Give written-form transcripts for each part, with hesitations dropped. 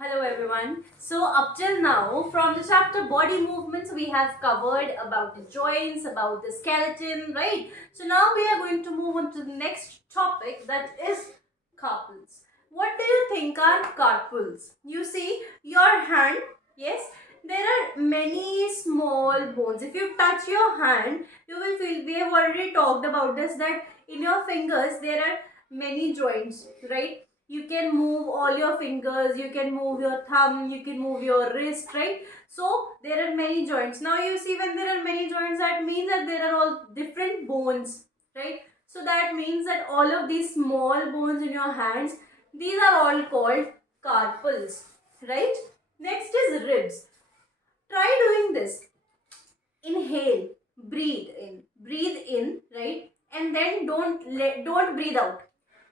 Hello everyone. So up till now from the chapter body movements we have covered about the joints, about the skeleton, right? So now we are going to move on to the next topic, that is carpals. What do you think are carpals? You see your hand, yes, there are many small bones. If you touch your hand, you will feel, we have already talked about this, that in your fingers there are many joints, right? You can move all your fingers, you can move your thumb, you can move your wrist, right? So there are many joints. Now you see, when there are many joints, that means that there are all different bones, right? So that means that all of these small bones in your hands, these are all called carpals, right? Next is ribs. Try doing this. Inhale, breathe in, right? And then don't breathe out.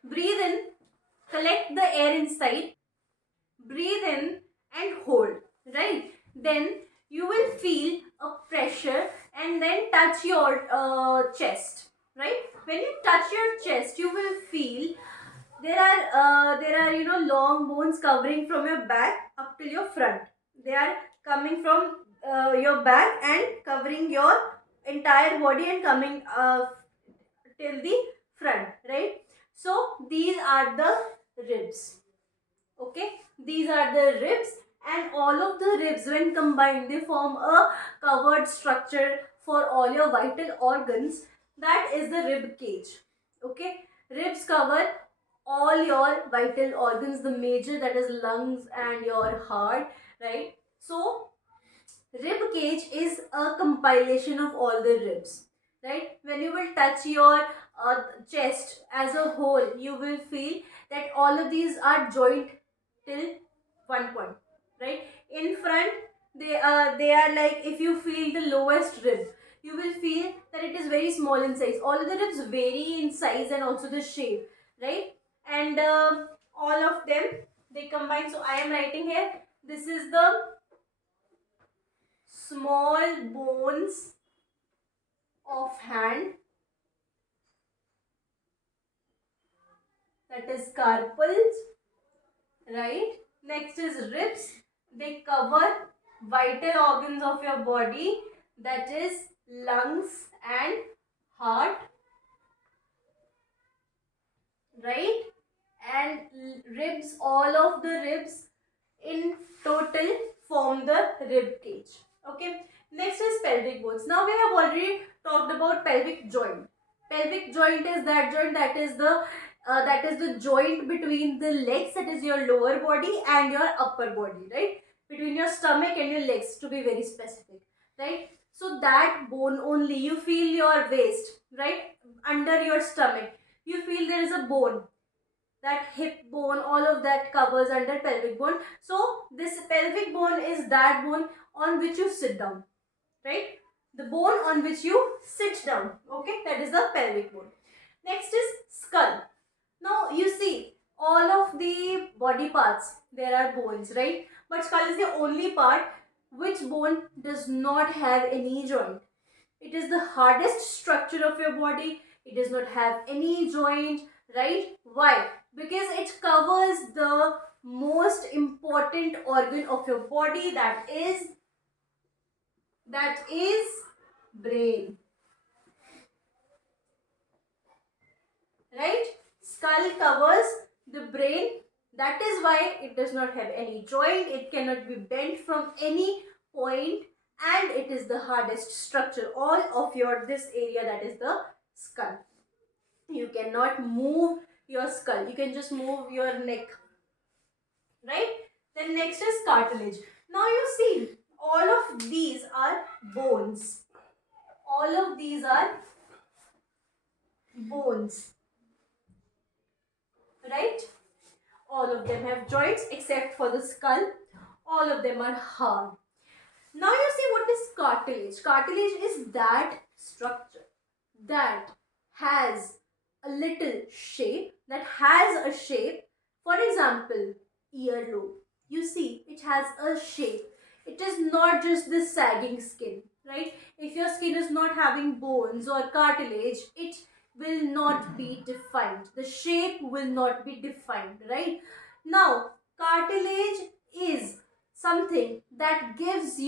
Breathe in, collect the air inside, breathe in and hold, right? Then you will feel a pressure and then touch your chest, right? When you touch your chest, you will feel there are long bones covering from your back up till your front. They are coming from your back and covering your entire body and coming till the front, right? So these are the ribs. Okay, these are the ribs, and all of the ribs when combined they form a covered structure for all your vital organs. That is the rib cage. Okay, ribs cover all your vital organs, the major, that is lungs and your heart, right? So rib cage is a compilation of all the ribs, right? When you will touch your chest as a whole, you will feel that all of these are joined till one point, right? In front, they are like, if you feel the lowest rib, you will feel that it is very small in size. All of the ribs vary in size and also the shape, right? And all of them, they combine. So I am writing here, this is the small bones of hand, that is carpals, right? Next is ribs. They cover vital organs of your body, that is lungs and heart, right? And ribs, all of the ribs in total form the rib cage. Okay, next is pelvic bones. Now we have already talked about pelvic joint. Pelvic joint is that joint that is the joint between the legs, that is your lower body and your upper body, right? Between your stomach and your legs, to be very specific, right? So that bone only, you feel your waist, right? Under your stomach, you feel there is a bone, that hip bone, all of that covers under pelvic bone. So this pelvic bone is that bone on which you sit down, right? The bone on which you sit down, okay? That is the pelvic bone. Next is skull. Now you see, all of the body parts, there are bones, right? But skull is the only part which bone does not have any joint. It is the hardest structure of your body. It does not have any joint, right? Why? Because it covers the most important organ of your body, that is brain, right? Skull covers the brain. That is why it does not have any joint. It cannot be bent from any point, and it is the hardest structure. All of your this area, that is the skull. You cannot move your skull. You can just move your neck, right? Then next is cartilage. Now you see, all of these are bones. All of these are bones, right? All of them have joints except for the skull. All of them are hard. Now you see, what is cartilage? Cartilage is that structure that has a little shape, that has a shape. For example, earlobe. You see, it has a shape. It is not just the sagging skin, right? If your skin is not having bones or cartilage, it will not be defined. The shape will not be defined, right? Now, cartilage something that gives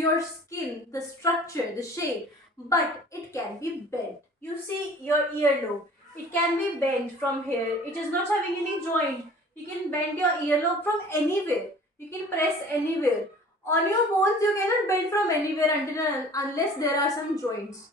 your skin the structure, the shape, but it can be bent. You see your earlobe, it can be bent from here. It is not having any joint. You can bend your earlobe from anywhere. You can press anywhere. On your bones, you cannot bend from anywhere unless there are some joints.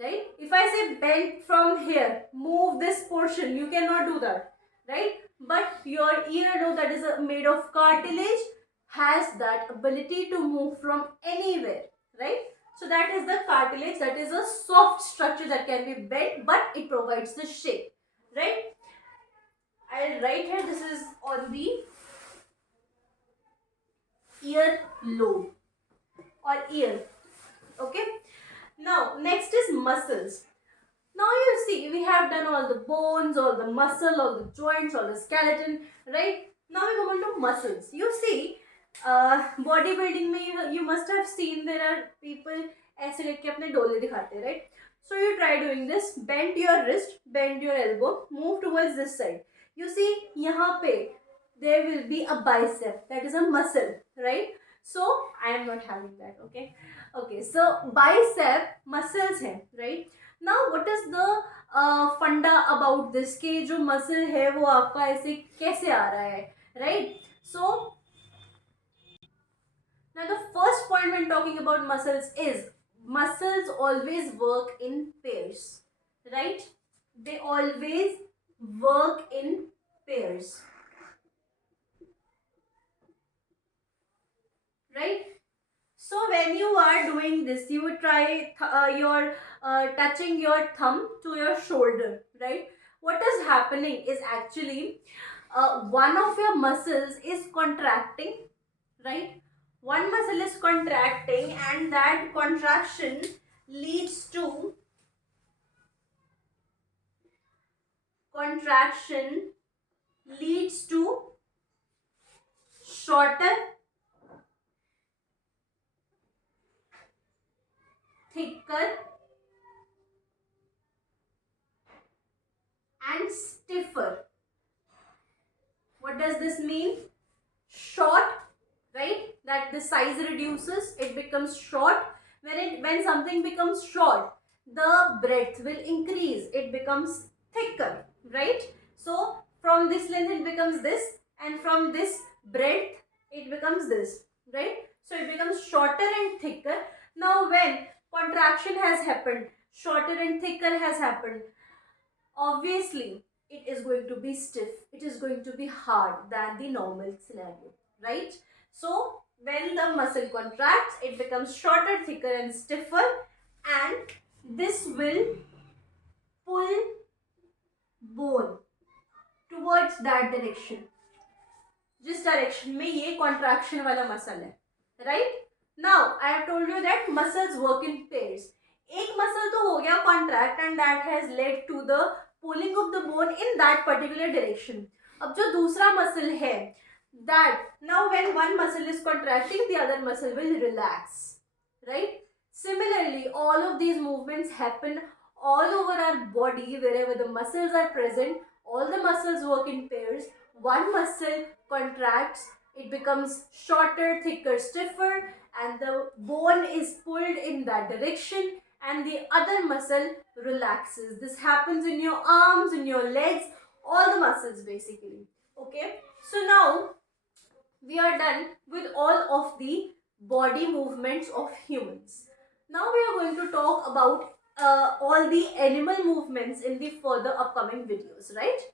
Right? If I say bend from here, move this portion, you cannot do that. Right? But your earlobe that is made of cartilage has that ability to move from anywhere. Right? So that is the cartilage, that is a soft structure that can be bent, but it provides the shape. Right? I'll write here, this is on the ear lobe or ear. Okay. Now next is muscles. Now you see, we have done all the bones, all the muscle, all the joints, all the skeleton, right? Now we go on to muscles. You see, bodybuilding में you must have seen there are people ऐसे लेके अपने डोले दिखाते हैं, right? So you try doing this. Bend your wrist, bend your elbow, move towards this side. You see, यहाँ पे there will be a bicep, that is a muscle, right? So I am not having that, okay? Okay, so bicep muscles हैं, right? Now what is the फंडा about this के जो muscle है वो आपका ऐसे कैसे आ रहा है, right? So now the first point when talking about muscles is muscles always work in pairs, right? They always work in pairs, right? So when you are doing this, you would try your touching your thumb to your shoulder, right? What is happening is actually one of your muscles is contracting, right? One muscle is contracting, and that contraction leads to shorter, thicker and stiffer. What does this mean? Short, right? That the size reduces, it becomes short. When something becomes short, the breadth will increase, it becomes thicker, right? So from this length it becomes this, and from this breadth it becomes this, right? So it becomes shorter and thicker. Now when contraction has happened, shorter and thicker has happened, obviously it is going to be stiff, it is going to be hard than the normal scenario, right? So when the muscle contracts, it becomes shorter, thicker and stiffer, and this will pull bone towards that direction. जिस direction में ये contraction वाला muscle है, right? Now I have told you that muscles work in pairs. एक muscle तो हो गया contract and that has led to the pulling of the bone in that particular direction. अब जो दूसरा मसल है, that now when one muscle is contracting, the other muscle will relax, right? Similarly, all of these movements happen all over our body. Wherever the muscles are present, all the muscles work in pairs. One muscle contracts, it becomes shorter, thicker, stiffer, and the bone is pulled in that direction, and the other muscle relaxes. This happens in your arms, in your legs, all the muscles basically. Okay, so now we are done with all of the body movements of humans. Now we are going to talk about all the animal movements in the further upcoming videos, right?